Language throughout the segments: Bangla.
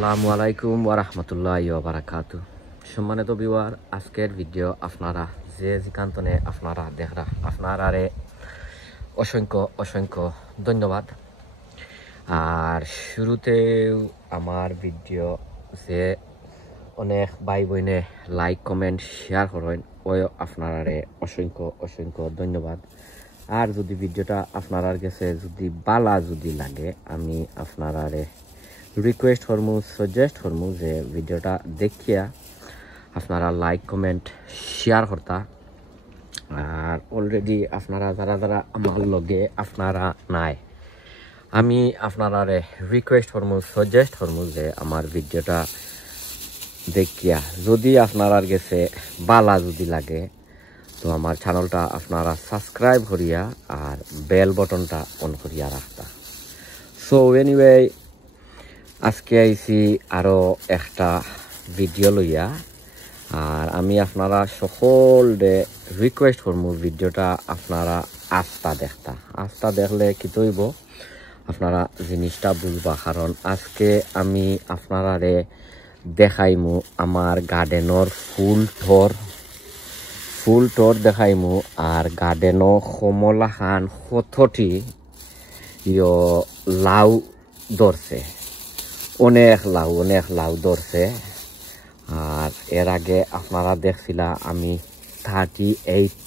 আসসালামু আলাইকুম ওয়া রাহমাতুল্লাহি ওয়া বারাকাতুহু। সম্মানিত ভিউয়ার, আজকের ভিডিও আপনারা যে যেখানে আপনারা দেখরা আপনারারে অসংখ্য অসংখ্য ধন্যবাদ। আর শুরুতেও আমার ভিডিও যে অনেক ভাই বোনে লাইক কমেন্ট শেয়ার করেন ওই আপনারারে অসংখ্য অসংখ্য ধন্যবাদ। আর যদি ভিডিওটা আপনার কাছে যদি বালা যদি লাগে আমি আপনারারে রিকোয়েস্ট করমু সাজেস্ট করমু যে ভিডিওটা দেখিয়া আপনারা লাইক কমেন্ট শেয়ার করতা। আর অলরেডি আপনারা যারা যারা আমার লগে আপনারা নাই আমি আপনারারে রিকোয়েস্ট করমু সাজেস্ট করমু যে আমার ভিডিওটা দেখিয়া যদি আপনার কাছে বালা যদি লাগে তো আমার চ্যানেলটা আপনারা সাবস্ক্রাইব করিয়া আর বেল বটনটা অন করিয়া রাখতা। সো এনিওয়ে আজকে আইছি আরো একটা ভিডিও লইয়া। আর আমি আপনারা সকলে রিকোয়েস্ট করবো ভিডিওটা আপনারা আস্তা দেখতা। আস্তা দেখলে কি তৈব আপনারা জিনিসটা বুঝবা, কারণ আজকে আমি আপনারারে দেখাইমু আমার গার্ডেনর ফুল টোর দেখাইমু। আর গার্ডেনও কমলা খান কতটি লাউ ধরছে, অনেক লাউ ধরছে। আর এর আগে আপনারা দেখছিলা আমি 38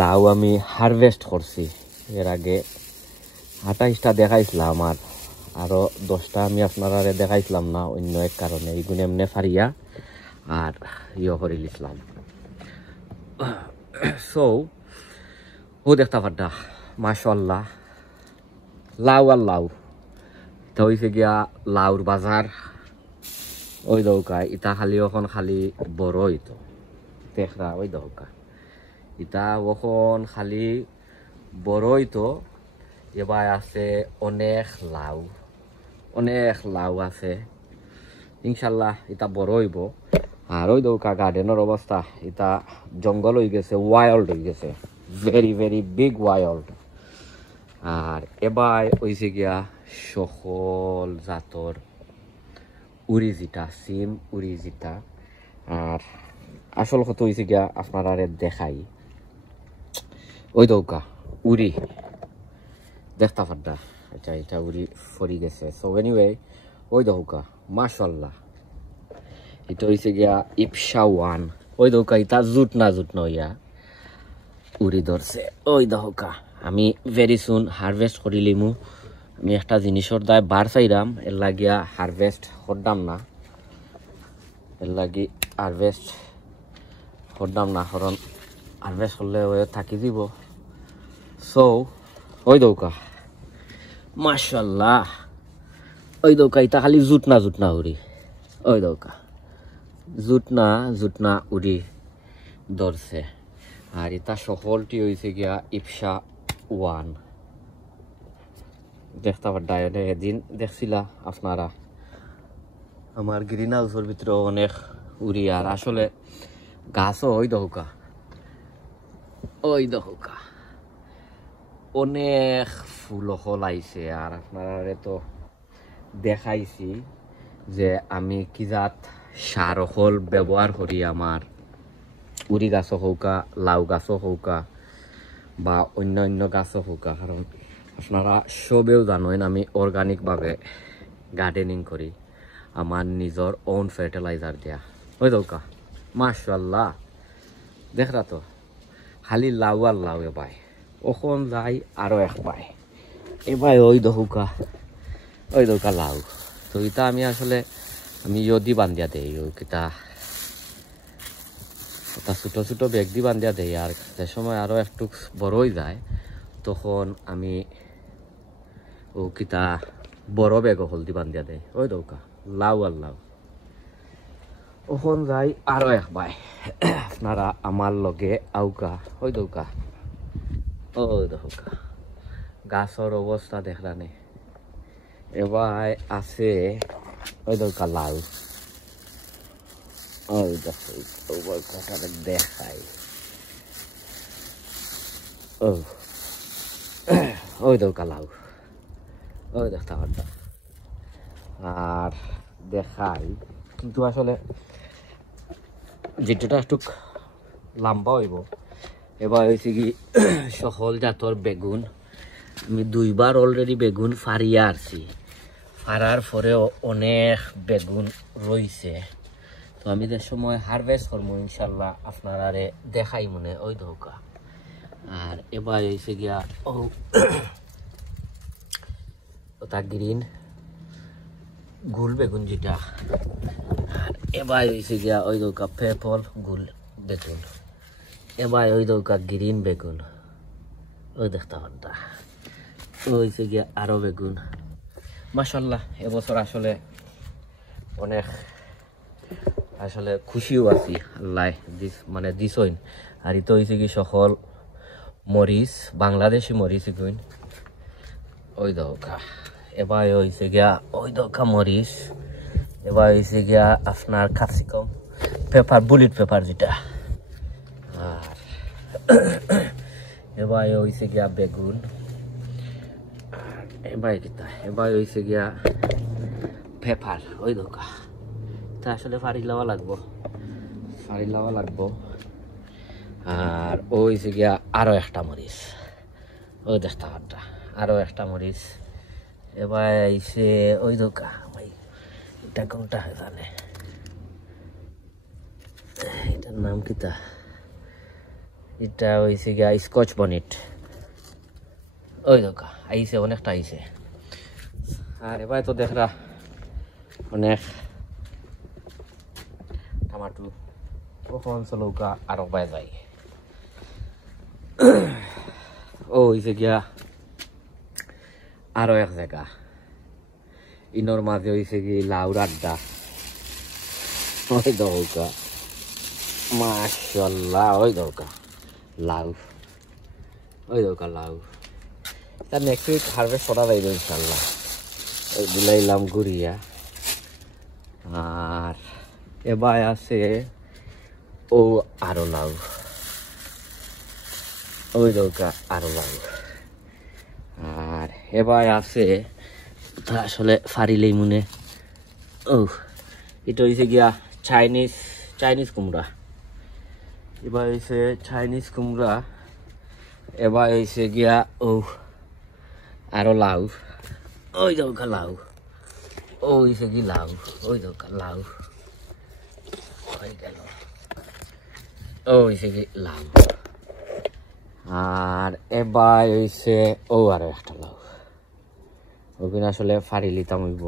লাউ আমি হারভেস্ট করছি। এর আগে 28টা দেখাইছিলাম, আর আরো 10টা আমি আপনারা দেখাইছিলাম না অন্য এক কারণে। এইগুলো এমনি ফারিয়া আর করে লিখলাম। সো ও দেখতে পাড্ডা মাশাআল্লাহ লাউ আর লাউ তো হয়েছে গিয়া লাউর বাজার। ওই দৌকা ইটা খালি ওখন খালি বড় হইতো দেখরা, ওই দৌকা ইটা ওখন খালি বড় হইতো। এবার আছে অনেক লাউ আছে, ইনশাল্লাহ ইটা বড় হইব। আর ওই দৌকা গার্ডেনের অবস্থা ইটা জঙ্গল হয়ে গেছে, ওয়াইল্ড হয়ে গেছে, ভেরি ভেরি বিগ ওয়াইল্ড। আর এবার হয়েছে গিয়া সকল জাতর উড়িজিটা সিম উড়িজিটা। আর আসল কথা হয়েছে গিয়া আপনারা দেখাই ওই দৌকা উড়ি দেখতা ফাড্ডা। আচ্ছা এটা উড়ি ফরি গেছে। সো এনিওয়ে ওই দৌকা মাশাআল্লাহ এটা হয়েছে গিয়া ইপসা 1। ওই দৌকা ইটা জুট না হইয়া উড়ি ধরছে। ওই দৌকা আমি ভেরি সুন হারভেস্ট করিলিমু। আমি একটা জিনিসের দায় বার চাইলাম, এর লাগিয়া হারভেস্ট করতাম না, কারণ হারভেস্ট করলে ওই থাকি দিব। সো ওই দৌকা মাশাআল্লাহ ওই দৌকা ইটা খালি জুট না উড়ি। ওই দৌকা জুট না উড়ি ধরছে। আর এটা সকলটি হয়েছে গিয়া ইপসা 1 দেখতে পাড্ডা। এদিন দেখছিলা আপনারা আমার গ্রিন হাউসের ভিতরে অনেক উড়ি। আর আসলে গাছও ওই দৌকা অনেক ফুল আইছে। আর আপনারা তো দেখাইছি যে আমি কি জাত সার ব্যবহার করি আমার উড়ি গাছও হৌকা, লাউ গাছও হৌকা বা অন্য গাছও হৌকা। কারণ আপনারা সবেও জানেন আমি অর্গানিকভাবে গার্ডেনিং করি, আমার নিজের ওন ফার্টিলাইজার দেয়া। ওই দৌকা মাশাআল্লাহ দেখরা তো খালি লাউ আর লাউ। এবার ওখন যাই আরো এক পায় এবার ওই দৌকা লাউ। তো এটা আমি আসলে আমি ইয়দি বান্ধিয়া দেই, ওইটা ছোট ব্যাগ দিয়ে বান্ধিয়া দেই। আর যে সময় আরো একটু বড় হয়ে যায় তখন আমি ও কিতা বড় ব্যাগ হলদি বান্ধিয়া দেয়। ওই দৌকা লাউ আর লাউ ওখন যাই আরো এক ভাই আপনারা আমার লগে আউকা। ওই দৌকা গাছর অবস্থা দেখলানে। এবার আছে ওই দৌকা লাউ। ওই দেখো কথাটা দেখাই। ওই দৌকা লাউ ওই দেখতে পারতা আর দেখাই কিন্তু আসলে যেটা একটু লম্বা হইব এবার হয়েছে কি সকল জাতর বেগুন আমি 2বার অলরেডি বেগুন ফারিয়া আসছি ফারার পরেও অনেক বেগুন রয়েছে তো আমি যে সময় হারভেস্ট করবো ইনশাল্লাহ আপনারা দেখাই মনে ওই ধোকা আর এবার হয়েছে গিয়া ওটা গ্রিন গুল বেগুন যেটা আর এবার হয়েছে গিয়া ওই ধোকা পেপল গুল বেগুন এবার ওই ধোকা গ্রিন বেগুন ওই দেখতে পারতা হয়েছে গিয়া আরো বেগুন মাশাআল্লাহ এবছর আসলে অনেক আসলে খুশিও আছি আল্লাহ মানে দিছইন আর ইতো হয়েছে কি সকল মরিচ বাংলাদেশি মরিচ কইন ওই দৌকা এবার হয়েছে গিয়া ওই দৌকা মরিচ এবার হয়েছে গিয়া আপনার ক্যাপসিকাম পেপার বুলেট পেপার যেটা আর এবার হয়েছে গিয়া বেগুন এবার কিতা এবার হয়েছে গিয়া পেপার ওই দৌকা তা আসলে ফাড়ি লাওয়া লাগবো আর ওই যে গিয়া আরো একটা মরিচ ওই দেখতে পারটা আরো একটা মরিচ এবার আইসে ওই দোকা ভাই এটা কোনটা জানে এটার নাম কিতা এটা হয়েছে গিয়া স্কচ বনেট ওই দোকা আইসে অনেকটা আইসে আর এবার তো দেখরা অনেক টমাটো কখন চলৌকা আরো বাই যায় ও হয়েছে গিয়া আরো এক জায়গা ইনর মাঝে হয়েছে কি লাউর আড্ডা ওই দৌকা মাশাআল্লাহ ওই দৌকা লাউ ওই দৌকা লাউ তার নেক্সট উইক হারভেস্ট করা যাইব ইনশাল্লাহ ওই বুলাইলাম ঘুরিয়া আর এবার আছে ও আরো লাউ ওই দৌকা আরো লাউ আর এবার আছে আসলে ফারিলেই মনে ও এটা হয়েছে গিয়া চাইনিজ কুমড়া এবার হয়েছে চাইনিজ কুমড়া এবার হয়েছে গিয়া ও আরো লাউ ওই দৌকা লাউ ও হয়েছে কি লাউ ওই দৌকা লাউ হয়ে গেল ও হয়েছে কি লাউ আর এবার হয়েছে ও আরো একটা লাউ ওখানে আসলে ফাড়ি লিতাম হইব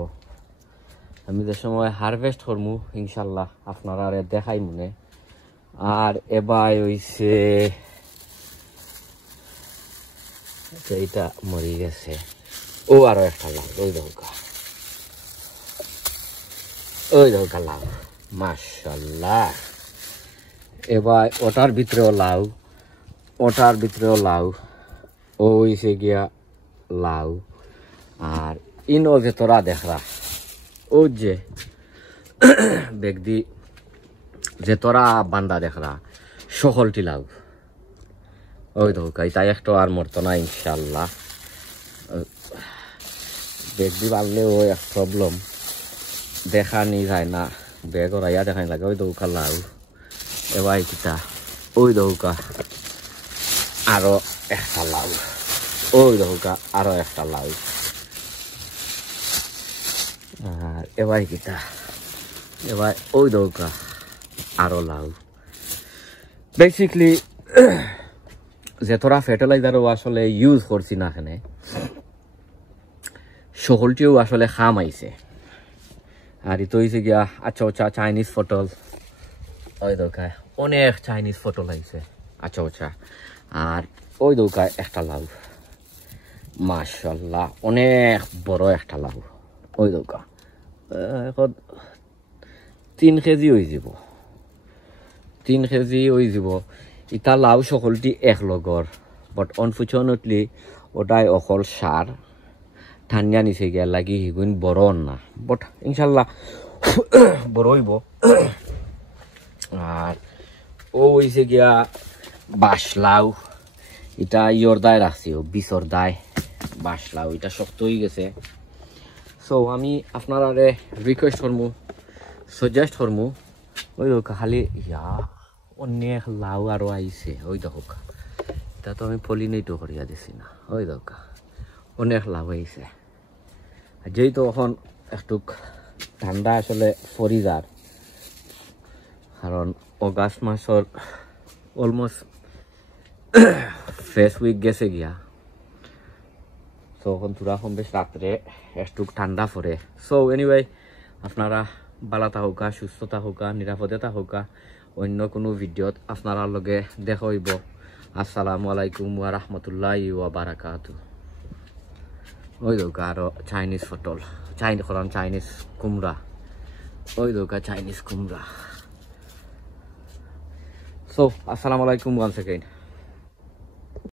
আমি যে সময় হারভেস্ট করমু ইনশাল্লাহ আপনারা দেখাই মনে আর এবার হয়েছে এইটা মরি গেছে ও আরো একটা লাউ ওই দৌকা লাউ মাশাআল্লাহ এবার ওটার ভিতরেও লাউ ও হয়েছে গিয়া লাউ আর ইনো যে তোরা দেখরা ও যে বেগদি যে তোরা বান্দা দেখরা সকলটি লাউ ওই দৌকা তাই একটা আর মরতো না ইনশাল্লাহ বেগদি বানলেও এক প্রবলেম দেখানি যায় না বেগ ওরাইয়া দেখানি লাগে ওই দৌকা লাউ এবার কিতা ওই দৌকা আরো একটা লাউ ওই দৌকা আরো একটা লাউ আর এবার কিতা এবার ওই দৌকা আরো লাউ বেসিকলি যে তোরা ফার্টিলাইজারও আসলে ইউজ করছি না এখানে সকলটিও আসলে খাম আইছে আর ইতো হয়েছে গিয়া আচ্ছা চাইনিজ পটল ওই দৌকায় অনেক চাইনিজ পটল আইছে আচ্ছা আর ওই দৌকায় একটা লাউ মাশাআল্লাহ অনেক বড় একটা লাউ ওই দৌকা এখন 3 কেজি হয়ে যাব 3 কেজি হয়ে যাব ইটা লাউ সকলটি এক লগর বাট আনফর্চুনেটলি ওটাই অকল সার ঠান্ডা নিচে গিয়া লাগি হিগুন বড় না বাট ইনশাল্লাহ বড় হইব আর ও হয়েছে গিয়া বাঁশ লাউ এটা ইয়র দায় রাখছি ও বিচর দায় বাঁশ লাউ এটা শক্ত হয়ে গেছে সো আমি আপনারা রিকোয়েস্ট করমু সাজেস্ট করমু ওই খালি ইয়া অনেক লাউ আরো আইছে ওই দেখো এটা তো আমি পলিনেটও করিয়া দিছি না ওই দেখো অনেক লাউ আইছে যেহেতু এখন একটু ঠান্ডা আসলে ফরিজার কারণ অগাস্ট মাসের অলমোস্ট ফেস উইক গেছে গিয়া সো এখন তোরা কম বেশ রাত্রে একটু ঠান্ডা পড়ে সো এনিওয়ে আপনারা ভালো থাকুকা সুস্থ থাকুকা নিরাপদে থাকুকা অন্য কোনো ভিডিওত আপনারা লগে দেখা হইব আসসালামু আলাইকুম ওয়া রাহমাতুল্লাহি ওয়া বারাকাতু ওই দোকা আরো চাইনিজ ফটল চাইনিজ কুমড়া ওই দোকা চাইনিজ কুমড়া সো আসসালামু আলাইকুম ওয়ান্স এগেইন